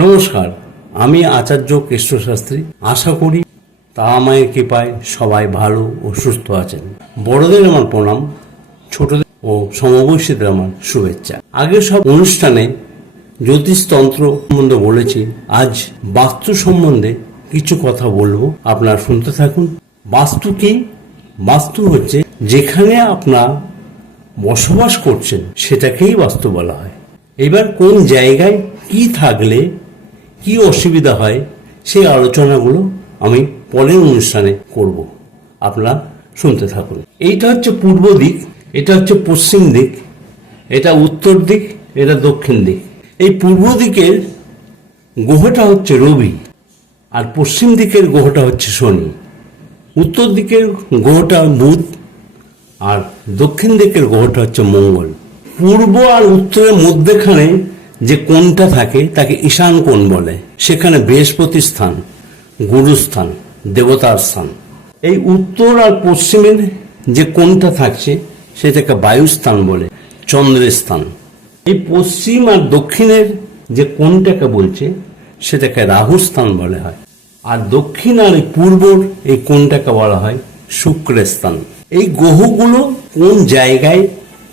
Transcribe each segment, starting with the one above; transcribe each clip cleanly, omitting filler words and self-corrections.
নমস্কার, আমি আচার্য কেষ্ট শাস্ত্রী। আশা করি তারা মায়ের কৃপায় সবাই ভালো ও সুস্থ আছেন। বড়দের আমার প্রণাম, ছোটদের ও সমবয়সীদের আমার শুভেচ্ছা। আগের সব অনুষ্ঠানে জ্যোতিষতন্ত্র সম্বন্ধে বলেছি, আজ বাস্তু সম্বন্ধে কিছু কথা বলবো, আপনারা শুনতে থাকুন। বাস্তু কি? বাস্তু হচ্ছে যেখানে আপনার বসবাস করছেন সেটাকেই বাস্তু বলা হয়। এবার কোন জায়গায় কি থাকলে কি অসুবিধা হয় সেই আলোচনাগুলো আমি পরের অনুষ্ঠানে করব, আপনারা শুনতে থাকুন। এইটা হচ্ছে পূর্ব দিক, এটা হচ্ছে পশ্চিম দিক, এটা উত্তর দিক, এটা দক্ষিণ দিক। এই পূর্ব দিকের গ্রহটা হচ্ছে রবি, আর পশ্চিম দিকের গ্রহটা হচ্ছে শনি। উত্তর দিকের গ্রহটা বুধ, আর দক্ষিণ দিকের গ্রহটা হচ্ছে মঙ্গল। পূর্ব আর উত্তরের মধ্যেখানে যে কোণটা থাকে তাকে ঈশান কোণ বলে। সেখানে বৃহস্পতির স্থান, গুরুস্থান, দেবতার স্থান। এই উত্তর আর পশ্চিমের যে কোণটা থাকছে সেটাকে বায়ুস্থান বলে, চন্দ্রের স্থান। এই পশ্চিম আর দক্ষিণের যে কোণটাকে বলছে সেটাকে রাহুস্থান বলা হয়। আর দক্ষিণ আর পূর্বর এই কোণটাকে বলা হয় শুক্রের স্থান। এই গ্রহগুলো কোন জায়গায়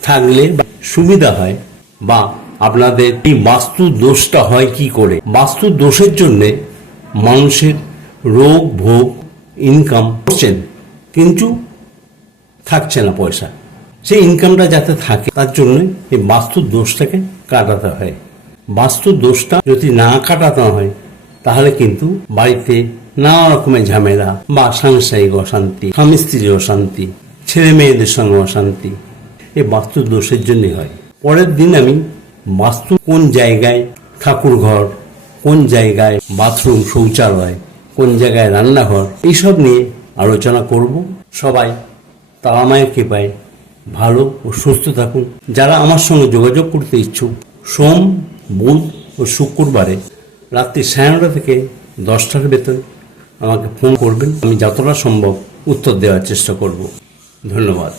থাকলে সুবিধা হয়, বা আপনাদের এই বাস্তু দোষটা হয় কি করে। বাস্তু দোষের জন্যে মানুষের রোগ ভোগ, ইনকাম করছেন কিন্তু থাকছে না পয়সা। সেই ইনকামটা যাতে থাকে তার জন্য এই বাস্তুর দোষটাকে কাটাতে হয়। বাস্তুর দোষটা যদি না কাটাতে হয় তাহলে কিন্তু বাড়িতে নানা রকমের ঝামেলা বা সাংসারিক অশান্তি, স্বামী স্ত্রীর অশান্তি, ছেলে মেয়েদের সঙ্গে অশান্তি, এই বাস্তুর দোষের জন্যই হয়। পরের দিন আমি বাস্তু কোন জায়গায় ঠাকুর ঘর, কোন জায়গায় বাথরুম শৌচালয়, কোন জায়গায় রান্নাঘর, এইসব নিয়ে আলোচনা করব। সবাই তারা মায়ের কৃপায় ভালো ও সুস্থ থাকুন। যারা আমার সঙ্গে যোগাযোগ করতে ইচ্ছুক, সোম, বুধ ও শুক্রবারে রাত্রি 9:30 থেকে 10টার ভেতর আমাকে ফোন করবেন। আমি যতটা সম্ভব উত্তর দেওয়ার চেষ্টা করব। ধন্যবাদ।